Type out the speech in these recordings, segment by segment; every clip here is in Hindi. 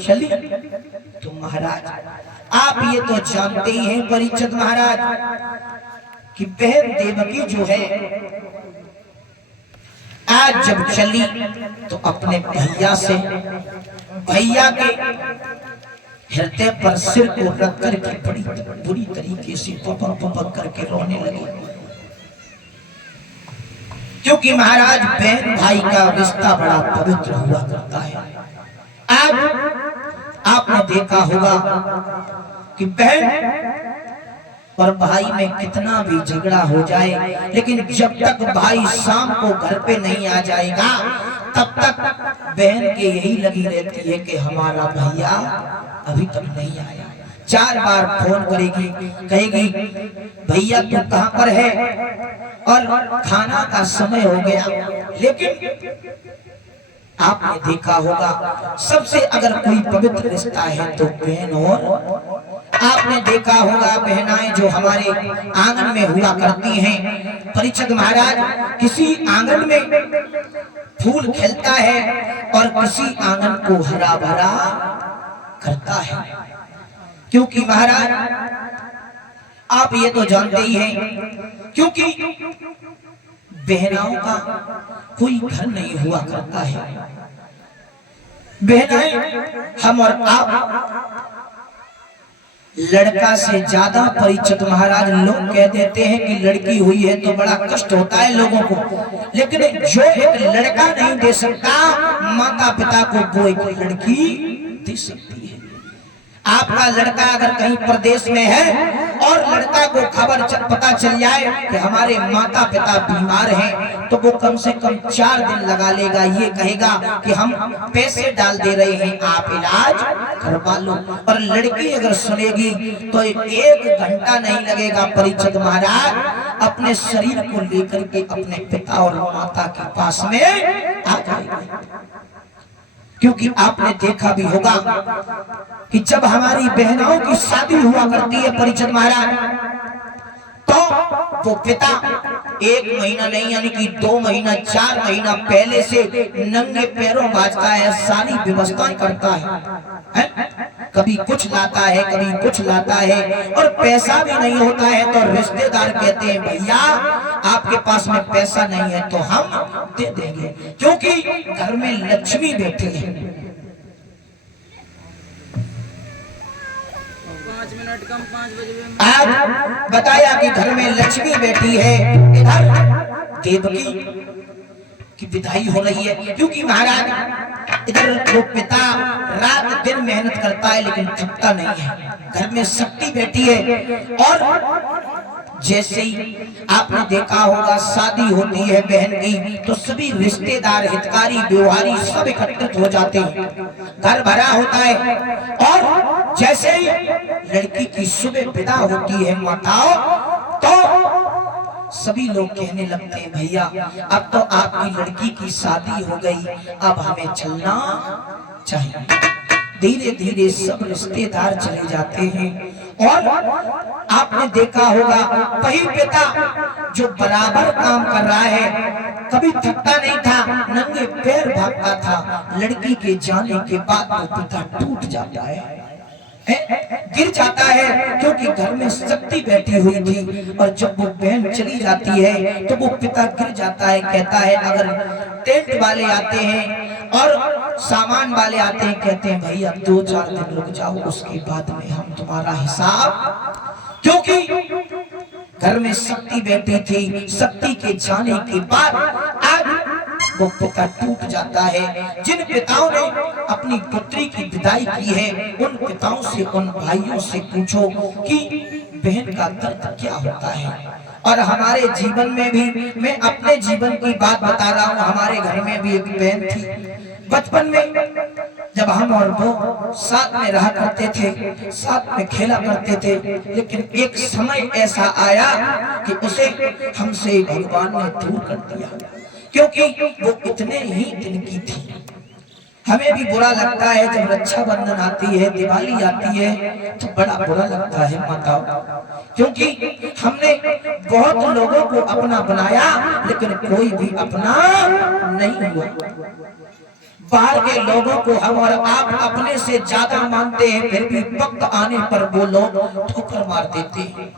चली। तो महाराज आप ये तो जानते ही हैं परीक्षित महाराज कि बहन देवकी जो है आज जब चली तो अपने भैया से, भैया के हृदय पर सिर को रख करके बड़ी बुरी तरीके से पपक पपक करके रोने लगी। क्योंकि महाराज बहन भाई का रिश्ता बड़ा पवित्र हुआ करता है। आज आपने देखा होगा कि बहन और भाई में कितना भी झगड़ा हो जाए, लेकिन जब तक भाई शाम को घर पे नहीं आ जाएगा तब तक बहन के यही लगी रहती है कि हमारा भैया अभी तक नहीं आया। 4 बार फोन करेगी, कहेगी भैया तू कहाँ पर है और खाना का समय हो गया। लेकिन आपने देखा होगा सबसे अगर कोई पवित्र रिश्ता है तो बहन और आपने देखा होगा बहनाएं जो हमारे आंगन में हुआ करती हैं। परीक्षित महाराज किसी आंगन में फूल खिलता है और किसी आंगन को हरा भरा करता है। क्योंकि महाराज आप ये तो जानते ही हैं, क्योंकि बहनाओं का कोई घर नहीं हुआ करता है। बहनाएं हम और आप लड़का से ज्यादा परीक्षित महाराज लोग कह देते हैं कि लड़की हुई है तो बड़ा कष्ट होता है लोगों को, लेकिन जो एक लड़का नहीं दे सकता माता पिता को वो एक लड़की दे सकती है। आपका लड़का अगर कहीं प्रदेश में है और लड़का को खबर पता चल जाए कि हमारे माता पिता बीमार हैं तो वो कम से कम 4 दिन लगा लेगा। ये कहेगा कि हम पैसे डाल दे रहे हैं, आप इलाज करवा लो। और लड़की अगर सुनेगी तो 1 घंटा नहीं लगेगा परीक्षित महाराज अपने शरीर को लेकर के अपने पिता और माता के पास में आ जाएगी। क्योंकि आपने देखा भी होगा कि जब हमारी बहनों की शादी हुआ करती है परीक्षित महाराज तो वो पिता 1 महीना नहीं यानी कि 2 महीना 4 महीना पहले से नंगे पैरों बाजता है, सारी व्यवस्थाएं करता है। कभी कुछ लाता है कभी कुछ लाता है और पैसा भी नहीं होता है तो रिश्तेदार कहते हैं भैया आपके पास में पैसा नहीं है तो हम दे देंगे, क्योंकि घर में लक्ष्मी बैठी है। 5 मिनट कम 5 बजे आज बताया कि घर में लक्ष्मी बैठी है, इधर देवकी की विदाई हो रही है। क्योंकि महाराज इधर वो पिता रात दिन मेहनत करता है लेकिन थकता नहीं है, घर में शक्ति बैठी है। और जैसे ही आपने देखा होगा शादी होती है बहन की तो सभी रिश्तेदार हितकारी व्यवहारी सब एकत्रित हो जाते हैं, घर भरा होता है। और जैसे ही लड़की की सुबह विदा होती है माताओं तो सभी लोग कहने लगते हैं भैया अब तो आपकी लड़की की शादी हो गई, अब हमें चलना चाहिए। धीरे धीरे सब रिश्तेदार चले जाते हैं। और आपने देखा होगा वही पिता जो बराबर काम कर रहा है, कभी थकता नहीं था, नंगे पैर भागता था, लड़की के जाने के बाद वो पिता टूट जाता है, गिर जाता है। क्योंकि घर में शक्ति बैठी हुई थी और जब वो बहन चली जाती है तो वो पिता गिर जाता है। कहता है अगर टेंट वाले आते हैं और सामान वाले आते हैं कहते हैं भाई अब 2-4 दिन रुक जाओ उसके बाद में हम तुम्हारा हिसाब। क्योंकि घर में शक्ति बैठी थी, शक्ति के जाने के बाद आज वो पिता टूट जाता है। जिन पिताओं ने अपनी पुत्री की विदाई की है उन पिताओं से उन भाइयों से पूछो कि बहन का दर्द क्या होता है। और हमारे जीवन में भी, मैं अपने जीवन की बात बता रहा हूँ, हमारे घर में भी एक बहन थी। बचपन में जब हम और वो साथ में रहा करते थे, साथ में खेला करते थे, लेकिन एक समय ऐसा आया कि उसे हमसे भगवान ने दूर कर दिया। क्योंकि वो इतने ही दिन की थी। हमें भी बुरा लगता है जब रक्षाबंधन आती है, दिवाली आती है तो बड़ा बुरा लगता है माताओं, क्योंकि हमने बहुत लोगों को अपना बनाया लेकिन कोई भी अपना नहीं हुआ। बाहर के लोगों को हम और आप अपने से ज्यादा मानते हैं, फिर भी वक्त आने पर वो लोग ठोकर मार देते हैं।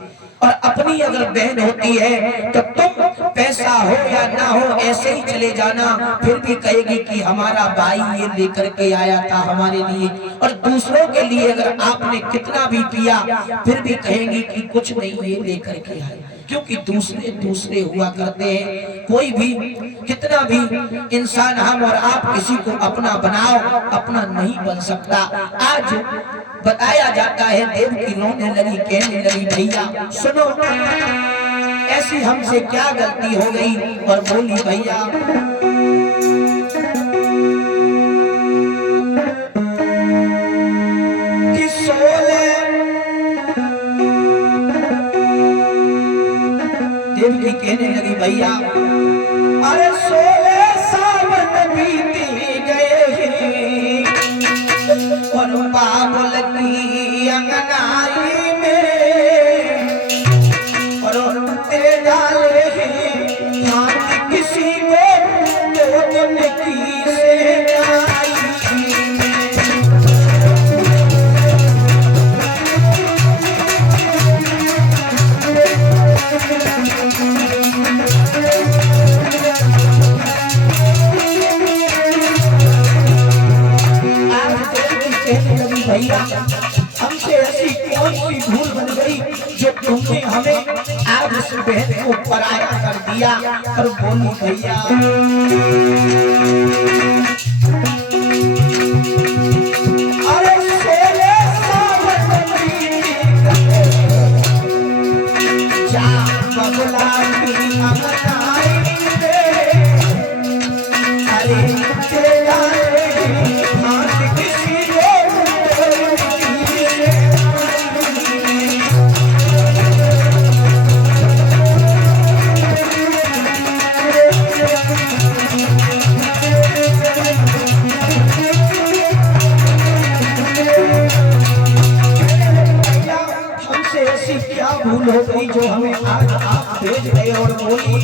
और अपनी अगर बहन होती है तो तुम पैसा हो या ना हो ऐसे ही चले जाना, फिर भी कहेगी कि हमारा भाई ये लेकर के आया था हमारे लिए। और दूसरों के लिए अगर आपने कितना भी किया फिर भी कहेंगी कि कुछ नहीं ये लेकर के आए, क्योंकि दूसरे दूसरे हुआ करते हैं। कोई भी कितना भी इंसान हम और आप किसी को अपना बनाओ, अपना नहीं बन सकता। आज बताया जाता है देवकी रोने लगी, कहने लगी भैया सुनो ऐसी हमसे क्या गलती हो गई। और बोली भैया कि 16 देवकी कहने लगी भैया अरे 16 सावन बीती गए और पागल की अंगनाई में और तेरे डाले हाथ किसी को तो दिन की से आई में। भैया हमसे ऐसी कौन सी भूल बन गई जो तुमने हमें आज इस बहन को पराया कर दिया। और बोली भैया अरे 16 सावन बीती जा बगला की अंगनाई में अरे तेरा हाथ किसी क्या भूल हो गई जो हमें आज आप भेज गए। और बोली